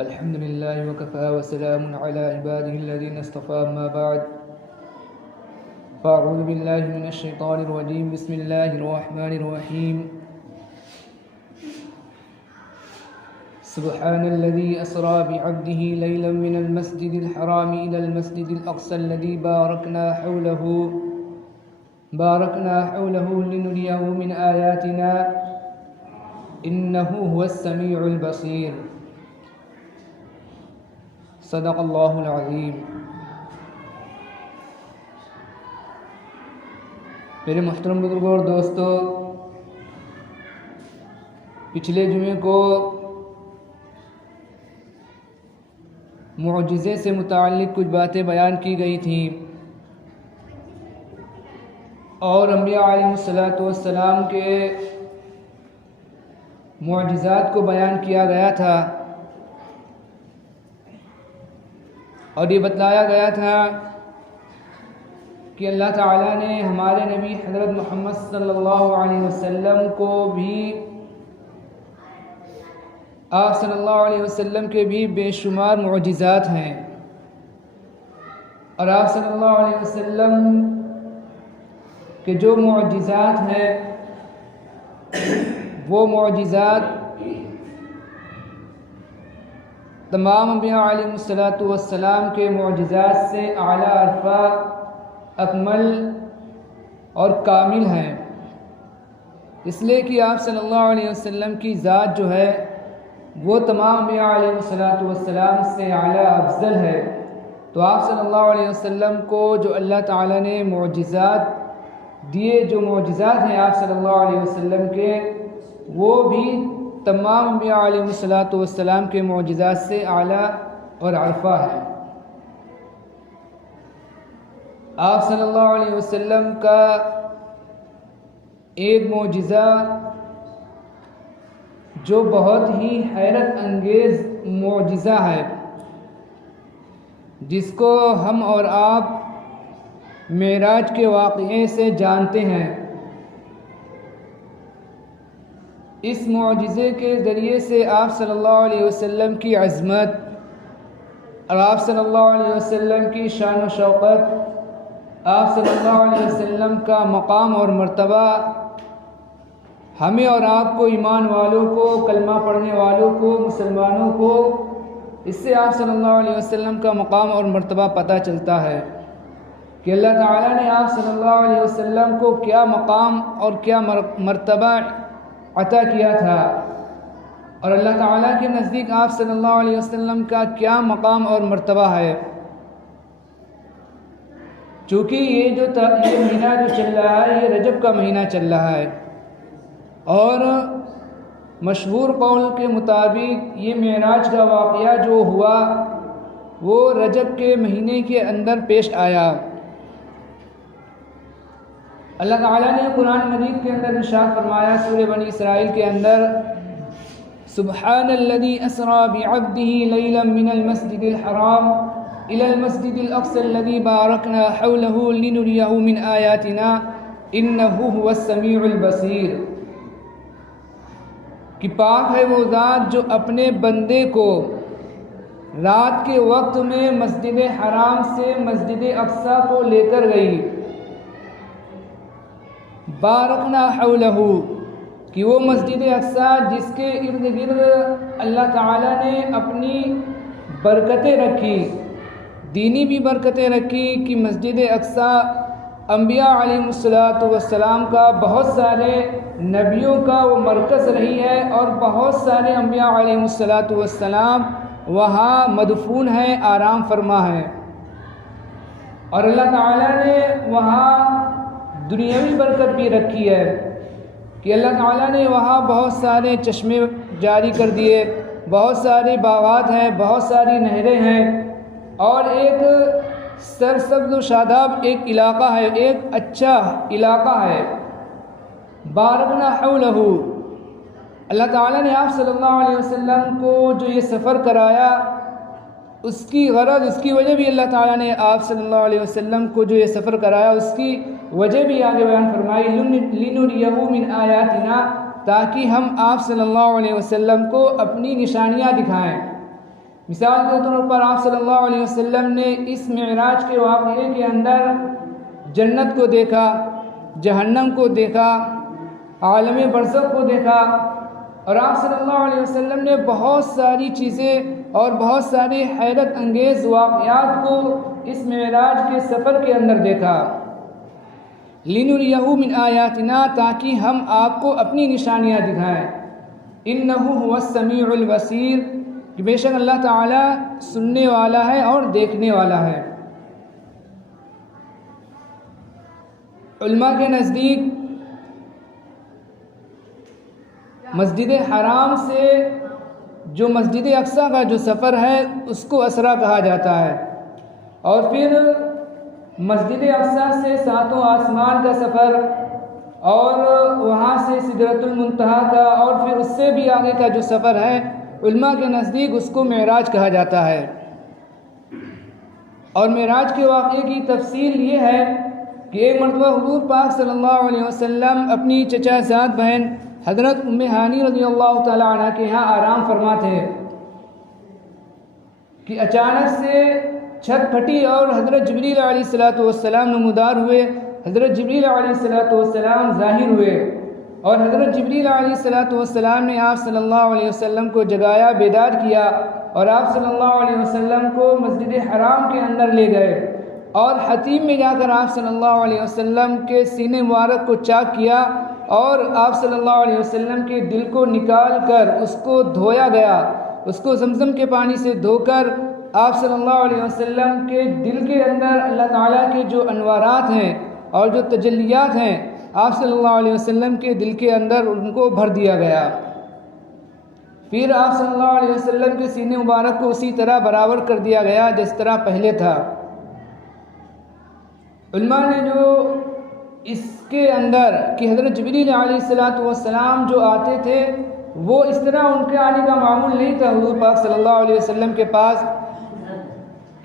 अल्हम्दुलिल्लाहि वकफ़ा वसलामुन अला इबादिहिल्लज़ीना इस्तफ़ा अम्मा बाद फ़अऊज़ु बिल्लाहि मिनश शैतानिर रजीम बिस्मिल्लाहिर रहमानिर रहीम सुब्हानल्लज़ी अस्रा बिअब्दिही लैलन मिनल मस्जिदिल हरामी इलल मस्जिदिल अक़्सल्लज़ी बारकना हौलहु लिनुरियहु मिन आयातिना इन्नहु हुवस समीउल बसीर। सदक़ल्लाहुल अज़ीम। मेरे मुहतरम बुजुर्गों और दोस्तों, पिछले जुमे को मुअजिज़े से मुताल्लिक़ कुछ बातें बयान की गई थी और अंबिया अलैहिस्सलातु वस्सलाम के मुअजिज़ात को बयान किया गया था और ये बतलाया गया था कि अल्लाह ताला ने हमारे नबी हज़रत मोहम्मद सल्लल्लाहु अलैहि वसल्लम को भी, आप सल्लल्लाहु अलैहि वसल्लम के भी बेशुमार मुअजिज़ात हैं और आप सल्लल्लाहु अलैहि वसल्लम के जो मुअजिज़ात हैं वो मुअजिज़ात तमाम अंबिया अलैहिस्सलातु वस्सलाम के मुअजिज़ात से आला, अरफ़ा, अकमल और कामिल हैं, इसलिए कि आप सल्लल्लाहु अलैहि वसल्लम की ज़ात जो है वो तमाम अंबिया अलैहिस्सलातु वस्सलाम से आला, अफज़ल है। तो आप सल्लल्लाहु अलैहि वसल्लम को जो अल्लाह ताला ने मुअजिज़ात दिए, जो मुअजिज़ात हैं आप सल्लल्लाहु अलैहि वसल्लम के, वो भी तमाम अंबिया अलैहिस्सलातु वस्सलाम के मुअजिज़ात से आला और अरफ़ा है। आप सल्लल्लाहु अलैहि वसल्लम का एक मुअजिज़ा जो बहुत ही हैरत अंगेज़ मुअजिज़ा है, जिसको हम और आप मेराज के वाक़ये से जानते हैं, इस मुअजिज़े के ज़रिए से आप सल्लल्लाहु अलैहि वसल्लम की अज़मत और आप सल्लल्लाहु अलैहि वसल्लम की शान व शौक़त, आप सल्लल्लाहु अलैहि वसल्लम का मकाम और मर्तबा हमें और आपको, ईमान वालों को, कलमा पढ़ने वालों को, मुसलमानों को, इससे आप सल्लल्लाहु अलैहि वसल्लम का मकाम और मर्तबा पता चलता है कि अल्लाह ताला ने आप सल्लल्लाहु अलैहि वसल्लम को क्या मकाम और क्या मर्तबा अता किया था और अल्लाह ताला के नज़दीक आप सल्लल्लाहु अलैहि वसल्लम का क्या मकाम और मर्तबा है। चूँकि ये महीना जो चल रहा है, ये रजब का महीना चल रहा है और मशहूर कौल के मुताबिक ये मेराज का वाक़या जो हुआ वो रजब के महीने के अंदर पेश आया। अल्लाह ताला ने कुरान मजीद के अंदर इरशाद फरमाया सूरह बनी इसराइल के अंदर, सुब्हानल्लज़ी अस्रा बिअब्दिही लैलन मिनल मस्जिदिल हराम इलल मस्जिदिल अक़्सल्लज़ी बारकना हौलहु लिनुरियहु मिन आयातिना इन्नहु हुवस समीउल बसीर। कि पाक है वो ज़ात जो अपने बंदे को रात के वक्त में मस्जिद हराम से मस्जिद अक़सा को लेकर गई, बारकना हौलहु, कि वो मस्जिद अक़सा जिसके इर्द गिर्द अल्लाह ताला ने अपनी बरकतें रखी, दीनी भी बरकतें रखी कि मस्जिद अक़सा अंबिया अलैहिस्सलातु वस्सलाम का, बहुत सारे नबियों का वो मरकज़ रही है और बहुत सारे अंबिया अलैहिस्सलातु वस्सलाम वहाँ मदफून हैं, आराम फरमा हैं। और अल्लाह ताला ने वहाँ दुनियावी बरकत भी रखी है कि अल्लाह ताला ने वहाँ बहुत सारे चश्मे जारी कर दिए, बहुत सारे बागात हैं, बहुत सारी नहरें हैं और एक सरसब्ज़ व शादाब एक इलाक़ा है, एक अच्छा इलाक़ा है। बारकना हौलहु, अल्लाह ताला ने आप सल्लल्लाहु अलैहि वसल्लम को जो ये सफ़र कराया, उसकी गरज, उसकी वजह भी अल्लाह ताला ने आप सल्लल्लाहु अलैहि वसल्लम को जो ये सफ़र कराया उसकी वजह भी आगे बयान फरमाई, लिनुरियहु मिन आयातिना, ताकि हम आप सल्लल्लाहु अलैहि वसल्लम को अपनी निशानियाँ दिखाएं। मिसाल के तौर पर आप सल्लल्लाहु अलैहि वसल्लम ने इस मिराज के वाक़ये के अंदर जन्नत को देखा, जहन्नम को देखा, आलम बरज़ख को देखा, और आप सल्लल्लाहु अलैहि वसल्लम ने बहुत सारी चीज़ें और बहुत सारे हैरत अंगेज़ वाक़यात को इस मिराज के सफ़र के अंदर देखा। लिनुरियहु मिन आयातिना, ताकि हम आपको अपनी निशानियाँ दिखाएं। इन्नहु हुवस समीउल बसीर, कि बेशक अल्लाह ताला सुनने वाला है और देखने वाला है। उलमा के नज़दीक मस्जिद हराम से जो मस्जिद अक्सा का जो सफ़र है उसको असरा कहा जाता है, और फिर मस्जिद अक्सा से सातों आसमान का सफ़र, और वहाँ से सिदरतुल मुंतहा का, और फिर उससे भी आगे का जो सफ़र है उलमा के नज़दीक उसको मेराज कहा जाता है। और मेराज के वाक़े की तफसील ये है कि एक मरतबा हुज़ूर पाक सल्लल्लाहु अलैहि वसल्लम अपनी चचाज़ाद बहन हज़रत उम्मे हानी रज़ियल्लाहु तआला अन्हा के यहाँ आराम फरमा थे कि अचानक से छत फटी और हज़रत जिब्रील अलैहिस्सलातु वस्सलाम नमूदार हुए। हज़रत जिब्रील अलैहिस्सलातु वस्सलाम ज़ाहिर हुए और हज़रत जिब्रील अलैहिस्सलातु वस्सलाम ने आप सल्लल्लाहु अलैहि वसल्लम को जगाया, बेदार किया, और आप सल्लल्लाहु अलैहि वसल्लम को मस्जिद हराम के अंदर ले गए और हतीम में जाकर आप सल्लल्लाहु अलैहि वसल्लम के सीने मुबारक को चाक किया, और आप सल्लल्लाहु अलैहि वसल्लम के दिल को निकाल कर उसको धोया गया। उसको ज़मज़म के पानी से धोकर आप सल्लल्लाहु अलैहि वसल्लम के दिल के अंदर अल्लाह ताला के जो अनवारात हैं और जो तजल्लियात हैं आप सल्लल्लाहु अलैहि वसल्लम के दिल के अंदर उनको भर दिया गया। फिर आप सल्लल्लाहु अलैहि वसल्लम के सीने मुबारक को उसी तरह बराबर कर दिया गया जिस तरह पहले था। उलमा ने जो इसके अंदर कि हज़रत जिब्रील अलैहिस्सलातु वस्सलाम जो आते थे वो इस तरह उनके आने का मामूल नहीं था हुज़ूर पाक सल्लल्लाहु अलैहि वसल्लम के पास।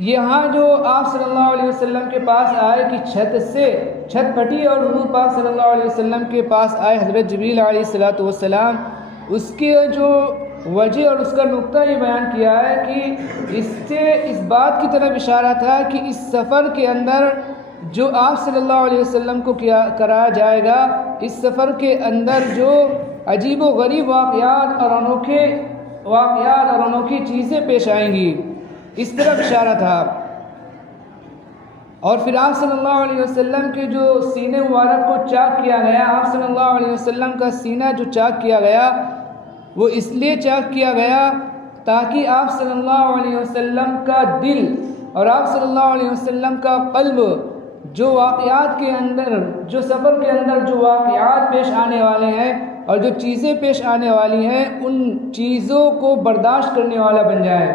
यहाँ जो आप सल्लल्लाहु अलैहि वसल्लम के पास आए कि छत फटी और हुज़ूर पाक सल्लल्लाहु अलैहि वसल्लम के पास आए हज़रत जिब्रील अलैहिस्सलातु वस्सलाम, उसके जो वजह और उसका नुक्ता ये बयान किया है कि इससे इस बात की तरफ इशारा था कि इस सफ़र के अंदर जो आप सल्लल्लाहु अलैहि वसल्लम को कराया जाएगा, इस सफ़र के अंदर जो अजीब व गरीब वाक़यात और अनोखी चीज़ें पेश आएंगी, इस तरफ इशारा था। और फिर आप सल्लल्लाहु अलैहि वसल्लम के जो सीने मुबारक को चाक किया गया, आप सल्लल्लाहु अलैहि वसल्लम का सीना जो चाक किया गया वो इसलिए चाक किया गया ताकि आप सल्लल्लाहु अलैहि वसल्लम का दिल और आप सल्लल्लाहु अलैहि वसल्लम का क़ल्ब जो वाक़यात के अंदर, जो सफ़र के अंदर जो वाक़यात पेश आने वाले हैं और जो चीज़ें पेश आने वाली हैं, उन चीज़ों को बर्दाश्त करने वाला बन जाए।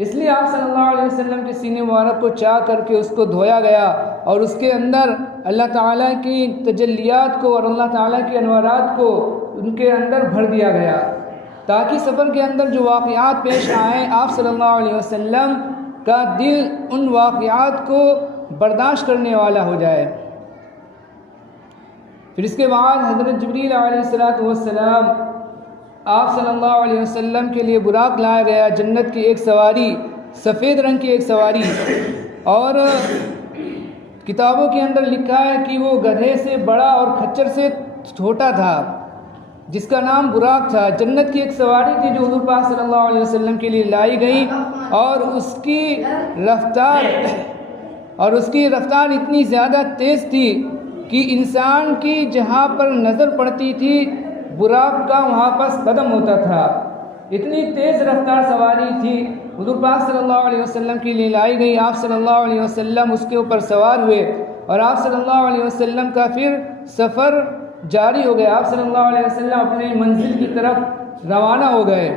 इसलिए आप सल्लल्लाहु अलैहि वसल्लम के सीने मुबारक को चाक करके उसको धोया गया और उसके अंदर अल्लाह ताला की तजल्लियात को और अल्लाह ताला के अनवारात को उनके अंदर भर दिया गया, ताकि सफ़र के अंदर जो वाक़यात पेश आएँ आप सल्लल्लाहु अलैहि वसल्लम का दिल उन वाक़यात को बर्दाश्त करने वाला हो जाए। फिर इसके बाद हज़रत जिब्रील अलैहिस्सलातु वस्सलाम आप सल्लल्लाहु अलैहि वसल्लम के लिए बुराक लाया गया, जन्नत की एक सवारी, सफ़ेद रंग की एक सवारी, और किताबों के अंदर लिखा है कि वो गधे से बड़ा और खच्चर से छोटा था, जिसका नाम बुराक था। जन्नत की एक सवारी थी जो हुज़ूर पाक सल्लल्लाहु अलैहि वसल्लम के लिए लाई गई, और उसकी रफ़्तार इतनी ज़्यादा तेज़ थी कि इंसान की जहाँ पर नज़र पड़ती थी बुराक का वहाँ पर कदम होता था। इतनी तेज़ रफ़्तार सवारी थी, हुज़ूर पाक सल्लल्लाहु अलैहि वसल्लम के लिए लाई गई। आप सल्लल्लाहु अलैहि वसल्लम उसके ऊपर सवार हुए और आप सल्लल्लाहु अलैहि वसल्लम का फिर सफ़र जारी हो गया। आप सल्लल्लाहु अलैहि वसल्लम अपनी मंजिल की तरफ रवाना हो गए।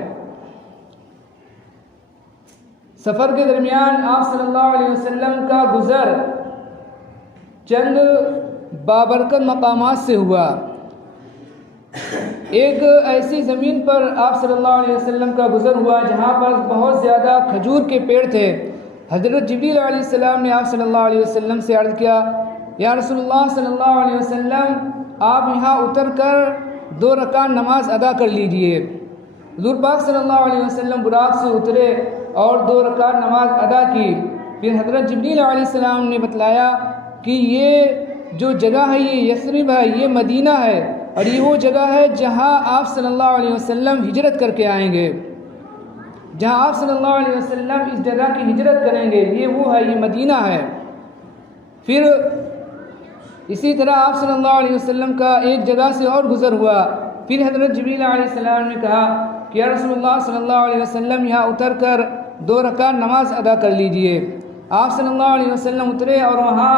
सफ़र के दरमियान आप सल्लल्लाहु अलैहि वसल्लम का गुज़र चंद बाबरकत मकामात से हुआ। एक ऐसी ज़मीन पर आप सल्लल्लाहु अलैहि वसल्लम का गुज़र हुआ जहाँ पर बहुत ज़्यादा खजूर के पेड़ थे। हज़रत जिब्रील अलैहिस्सलाम ने आप सल्लल्लाहु अलैहि वसल्लम से अर्ज़ किया, या रसूलुल्लाह सल्लल्लाहु अलैहि वसल्लम, आप यहाँ उतर कर 2 रकात नमाज अदा कर लीजिए। हुज़ूर पाक सल्लल्लाहु अलैहि वसल्लम बुराक से उतरे और 2 रकात नमाज अदा की। फिर हज़रत जिब्रील अलैहिस्सलाम ने बतलाया कि ये जो जगह है ये यस्रिब है, ये मदीना है और ये वो जगह है जहाँ आप सल्लल्लाहु अलैहि वसल्लम हिजरत करके आएंगे। जहाँ आप सल्लल्लाहु अलैहि वसल्लम इस जगह की हिजरत करेंगे ये वो है, ये मदीना है। फिर इसी तरह आप सल्लल्लाहु अलैहि वसल्लम का एक जगह से और गुज़र हुआ। फिर हज़रत जिब्रील अलैहिस्सलाम ने कहा कि या रसूलुल्लाह सल्लल्लाहु अलैहि वसल्लम यहाँ उतर कर 2 रकात नमाज अदा कर लीजिए। आप सल्लल्लाहु अलैहि वसल्लम उतरे और वहाँ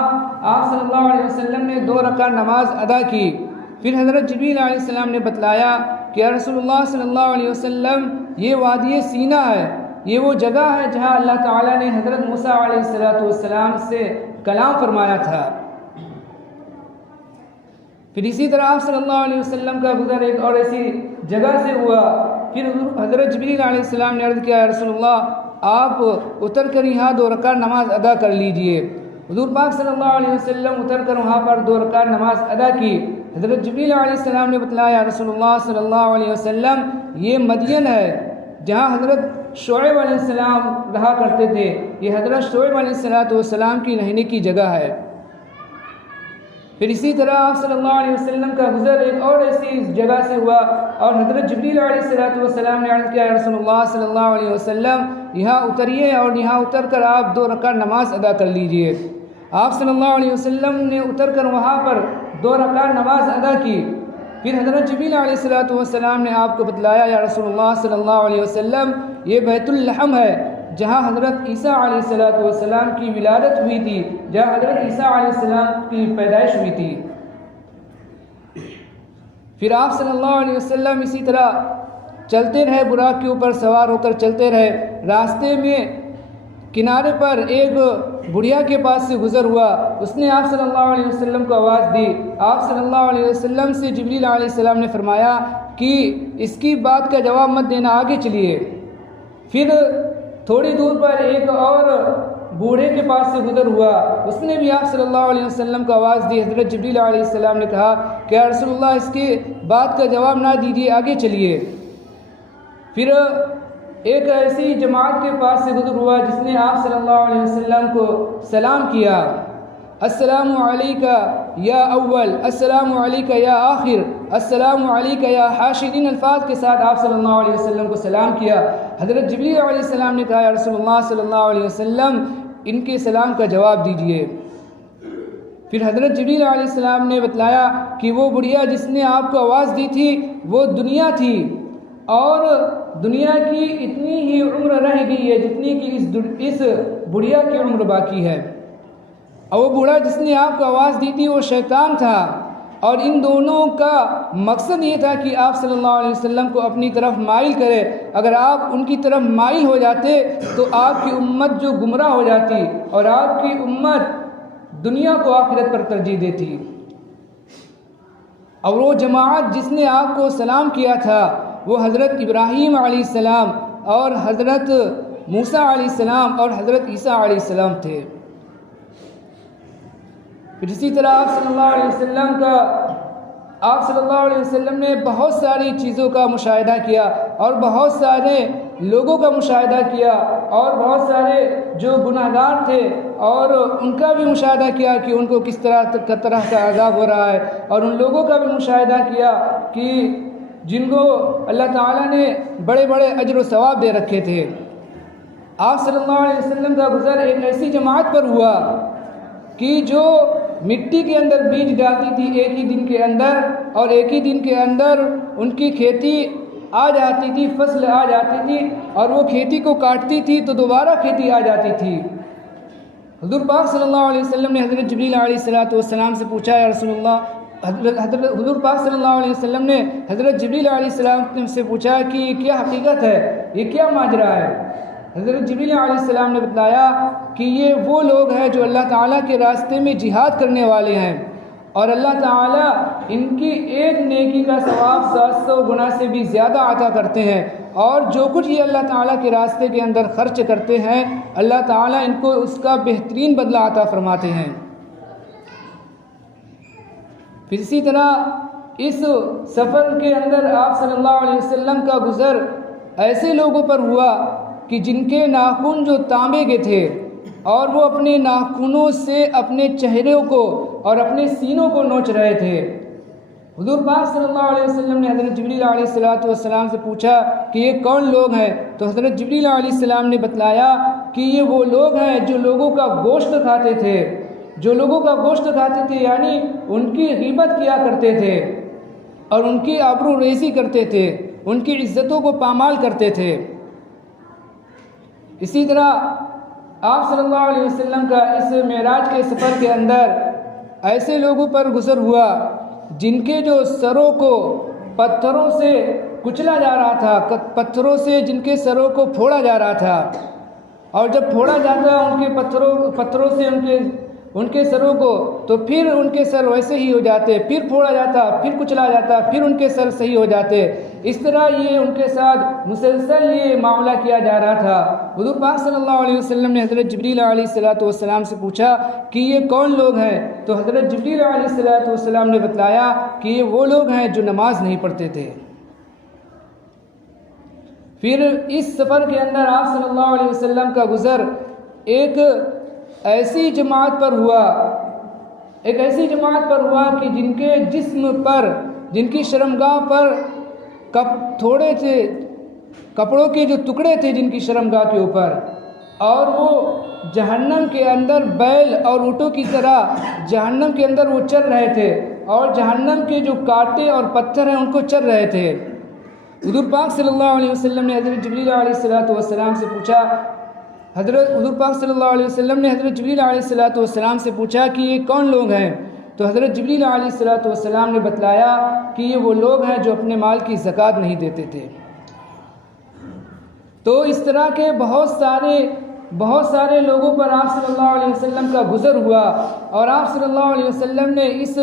आप सल्लल्लाहु अलैहि वसल्लम ने 2 रकात नमाज अदा की। फिर हज़रत जिब्रील अलैहिस्सलाम ने बतलाया कि या रसूलुल्लाह सल्लल्लाहु अलैहि वसल्लम ये वादी सीना है, ये वो जगह है जहाँ अल्लाह ताला ने हज़रत मूसा अलैहिस्सलाम से कलाम फरमाया था। फिर इसी तरह आप सल्लल्लाहु अलैहि वसल्लम का गुज़र एक और ऐसी जगह से हुआ। फिर हज़रत जिब्रील अलैहिस्सलाम ने अर्ज़ किया या रसूलुल्लाह आप उतर कर यहाँ 2 रकात नमाज अदा कर लीजिए। हुज़ूर पाक सल्लल्लाहु अलैहि वसल्लम उतर कर वहाँ पर 2 रकात नमाज अदा की। हज़रत जिब्रील अलैहिस्सलाम ने बतलाया या रसूलुल्लाह सल्लल्लाहु अलैहि वसल्लम ये मदीन है जहाँ हज़रत शुएब अलैहिस्सलाम रहा करते थे, ये हज़रत शुएब अलैहिस्सलाम की रहने की जगह है। फिर इसी तरह आप सल्लल्लाहु अलैहि वसल्लम का गुज़र एक और ऐसी जगह से हुआ और हज़रत जिब्रील अलैहिस्सलाम ने अर्ज़ किया या रसूलुल्लाह सल्लल्लाहु अलैहि वसल्लम यहाँ उतरिए और यहाँ उतर कर आप 2 रकात नमाज अदा कर लीजिए। आप सल्लल्लाहु अलैहि वसल्लम ने उतर कर वहाँ पर 2 रकात नमाज अदा की। फिर हज़रत जिब्रील अलैहिस्सलाम ने आपको बतलाया या रसूलुल्लाह सल्लल्लाहु अलैहि वसल्लम ये बैतुल लहम है जहाँ हज़रत ईसा अलैहिस्सलाम की विलादत हुई थी, जहाँ हज़रत ईसा अलैहिस्सलाम की पैदाइश हुई थी। फिर आप सल्लल्लाहु अलैहि वसल्लम इसी तरह चलते रहे, बुराक के ऊपर सवार होकर चलते रहे। रास्ते में किनारे पर एक बुढ़िया के पास से गुज़र हुआ, उसने आप सल्लल्लाहु अलैहि वसल्लम को आवाज़ दी। आप सल्लल्लाहु अलैहि वसल्लम से जिब्रील अलैहिस्सलाम ने फरमाया कि इसकी बात का जवाब मत देना, आगे चलिए। फिर थोड़ी दूर पर एक और बूढ़े के पास से गुज़र हुआ, उसने भी आप सल्लल्लाहु अलैहि वसल्लम को आवाज़ दी। हज़रत जिब्रील अलैहिस्सलाम ने कहा कि या रसूलुल्लाह इसकी बात का जवाब ना दीजिए, आगे चलिए। फिर एक ऐसी जमात के पास से गुज़र हुआ जिसने आप सल्लल्लाहु अलैहि वसल्लम को सलाम किया, अस्सलामु अलैका या अव्वल, अस्सलामु अलैका या आखिर, अस्सलामु अलैका या हाशिरीन अल्फाज के साथ आप सल्लल्लाहु अलैहि वसल्लम को सलाम किया। हज़रत जिब्रील अलैहिस्सलाम ने कहा या रसूलुल्लाह सल्लल्लाहु अलैहि वसल्लम इनके सलाम का जवाब दीजिए। फिर हज़रत जिब्रील अलैहिस्सलाम ने बतलाया कि वो बुढ़िया जिसने आपको आवाज़ दी थी वो दुनिया थी और दुनिया की इतनी ही उम्र रह गई है जितनी कि इस बुढ़िया की उम्र बाकी है। और वो बूढ़ा जिसने आपको आवाज़ दी थी वो शैतान था और इन दोनों का मकसद ये था कि आप सल्लल्लाहु अलैहि वसल्लम को अपनी तरफ माइल करे। अगर आप उनकी तरफ माइल हो जाते तो आपकी उम्मत जो गुमराह हो जाती और आपकी उम्मत दुनिया को आखिरत पर तरजीह देती। और वो जमात जिसने आपको सलाम किया था वो हज़रत इब्राहीम अलैहिस्सलाम और हज़रत मूसा अलैहिस्सलाम और हज़रत ईसा अलैहिस्सलाम थे। फिर इसी तरह आप सल्लल्लाहु अलैहि वसल्लम ने बहुत सारी चीज़ों का मुशाहिदा किया और बहुत सारे लोगों का मुशाहिदा किया और बहुत सारे जो गुनाहगार थे और उनका भी मुशाहिदा किया कि उनको किस तरह का अज़ाब हो रहा है और उन लोगों का भी मुशाहिदा किया कि जिनको अल्लाह ताला ने बड़े बड़े अजर व सवाब दे रखे थे। आप सल्लल्लाहु अलैहि वसल्लम का गुज़र एक ऐसी जमात पर हुआ कि जो मिट्टी के अंदर बीज डालती थी एक ही दिन के अंदर और एक ही दिन के अंदर उनकी खेती आ जाती थी, फसल आ जाती थी और वो खेती को काटती थी तो दोबारा खेती आ जाती थी। हुज़ूर पाक सल्लल्लाहु अलैहि वसल्लम ने हज़रत जिब्रील अलैहिस्सलाम से पूछा या रसूलुल्लाह, हुज़ूर पाक सल्लल्लाहु अलैहि वसल्लम ने हज़रत जिब्रील अलैहिस्सलाम से पूछा कि ये क्या हकीकत है, ये क्या माजरा है। हज़रत जिब्रील अलैहिस्सलाम ने बताया कि ये वो लोग हैं जो अल्लाह ताला के रास्ते में जिहाद करने वाले हैं और अल्लाह ताला इनकी एक नेकी का सवाब 700 गुना से भी ज़्यादा अता करते हैं और जो कुछ ये अल्लाह ताला के रास्ते के अंदर खर्च करते हैं अल्लाह ताला इनको उसका बेहतरीन बदला अता फरमाते हैं। फिर इसी तरह इस सफ़र के अंदर आप सल्लल्लाहु अलैहि वसल्लम का गुज़र ऐसे लोगों पर हुआ कि जिनके नाखून जो तांबे के थे और वो अपने नाखूनों से अपने चेहरे को और अपने सीनों को नोच रहे थे। हुज़ूर पाक सल्लल्लाहु अलैहि वसल्लम ने हज़रत जिब्रील अलैहिस्सलाम से पूछा कि ये कौन लोग हैं? तो हज़रत जिब्रील अलैहिस्सलाम ने बतलाया कि ये वो लोग हैं जो लोगों का गोश्त खाते थे, जो लोगों का गोश्त खाते थे, यानी उनकी ग़ीबत किया करते थे और उनकी आबरू रेज़ी करते थे, उनकी इज़्ज़तों को पामाल करते थे। इसी तरह आप सल्लल्लाहु अलैहि वसल्लम का इस मेराज के सफ़र के अंदर ऐसे लोगों पर गुज़र हुआ जिनके जो सरों को पत्थरों से कुचला जा रहा था, पत्थरों से जिनके सरों को फोड़ा जा रहा था, और जब फोड़ा जाता उनके पत्थरों से उनके सरों को, तो फिर उनके सर वैसे ही हो जाते, फिर फोड़ा जाता, फिर कुचला जाता, फिर उनके सर सही हो जाते। इस तरह ये उनके साथ मुसलसल ये मामला किया जा रहा था। हुज़ूर पाक सल्लल्लाहु अलैहि वसल्लम ने हज़रत जिब्रील अलैहिस्सलाम से पूछा कि ये कौन लोग हैं? तो हज़रत जिब्रील अलैहिस्सलाम ने बतलाया कि ये वो लोग हैं जो नमाज नहीं पढ़ते थे। फिर इस सफ़र के अंदर आप सल्लल्लाहु अलैहि वसल्लम का गुज़र एक ऐसी जमात पर हुआ कि जिनके जिस्म पर, जिनकी शर्मगाह पर थोड़े से कपड़ों के जो टुकड़े थे जिनकी शर्मगाह के ऊपर, और वो जहन्नम के अंदर बैल और ऊँटों की तरह जहन्नम के अंदर वो चल रहे थे और जहन्नम के जो कांटे और पत्थर हैं उनको चल रहे थे। हुज़ूर पाक सल्लल्लाहु अलैहि वसल्लम ने हज़रत जिब्रील अलैहिस्सलाम से पूछा, हुज़ूर पाक सल्लल्लाहु अलैहि वसल्लम ने हज़रत जिब्रील अलैहिस्सलाम से पूछा कि ये कौन लोग हैं? तो हज़रत जिब्रील अलैहिस्सलाम ने बतलाया कि ये वो लोग हैं जो अपने माल की ज़कात नहीं देते थे। तो इस तरह के बहुत सारे लोगों पर आप सल्लल्लाहु अलैहि वसल्लम का गुज़र हुआ, और आप सल्लल्लाहु अलैहि वसल्लम ने इस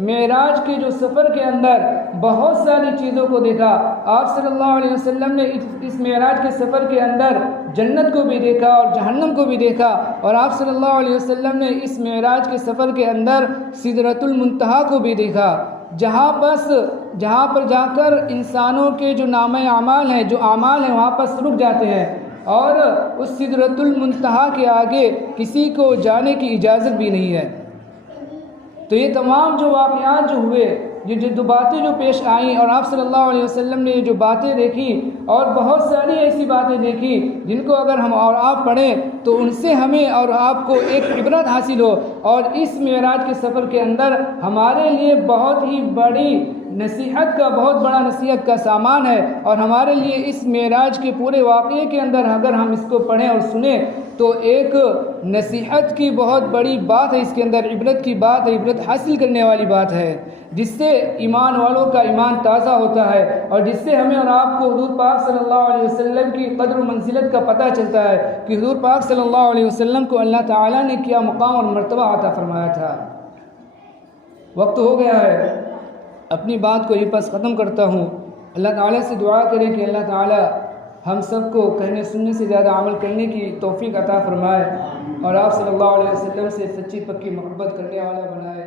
मेराज के जो सफ़र के अंदर बहुत सारी चीज़ों को देखा। आप सल्लल्लाहु अलैहि वसल्लम ने इस मेराज के सफ़र के अंदर जन्नत को भी देखा और जहन्नम को भी देखा, और आप सल्लल्लाहु अलैहि वसल्लम ने इस मेराज के सफ़र के अंदर सिदरतुल मुंतहा को भी देखा, जहाँ पर जाकर इंसानों के जो नामे आमाल हैं, जो आमाल हैं, वहाँ पर रुक जाते हैं, और उस सिदरतुल मुंतहा के आगे किसी को जाने की इजाज़त भी नहीं है। तो ये तमाम जो वाक़यात जो हुए, जो बातें जो पेश आईं, और आप सल्लल्लाहु अलैहि वसल्लम ने जो बातें देखी, और बहुत सारी ऐसी बातें देखी जिनको अगर हम और आप पढ़ें तो उनसे हमें और आपको एक इबरत हासिल हो। और इस मेराज के सफ़र के अंदर हमारे लिए बहुत ही बड़ी नसीहत का, बहुत बड़ा नसीहत का सामान है, और हमारे लिए इस मेराज के पूरे वाक़ये के अंदर अगर हम इसको पढ़ें और सुने तो एक नसीहत की बहुत बड़ी बात है, इसके अंदर इबरत की बात है, इबरत हासिल करने वाली बात है, जिससे ईमान वालों का ईमान ताज़ा होता है, और जिससे हमें और आपको हुज़ूर पाक सल्लल्लाहु अलैहि वसल्लम की क़द्र व मंज़िलत का पता चलता है कि हुज़ूर पाक सल्लल्लाहु अलैहि वसल्लम को अल्लाह ताला ने क्या मुक़ाम और मर्तबा अता फ़रमाया था। वक्त हो गया है, अपनी बात को यहीं पर ख़त्म करता हूँ। अल्लाह ताला से दुआ करें कि अल्लाह ताला हम सबको कहने सुनने से ज़्यादा अमल करने की तौफ़ीक़ अता फ़रमाए, और आप सल्लल्लाहु अलैहि वसल्लम से सच्ची पक्की मोहब्बत करने वाला बनाए।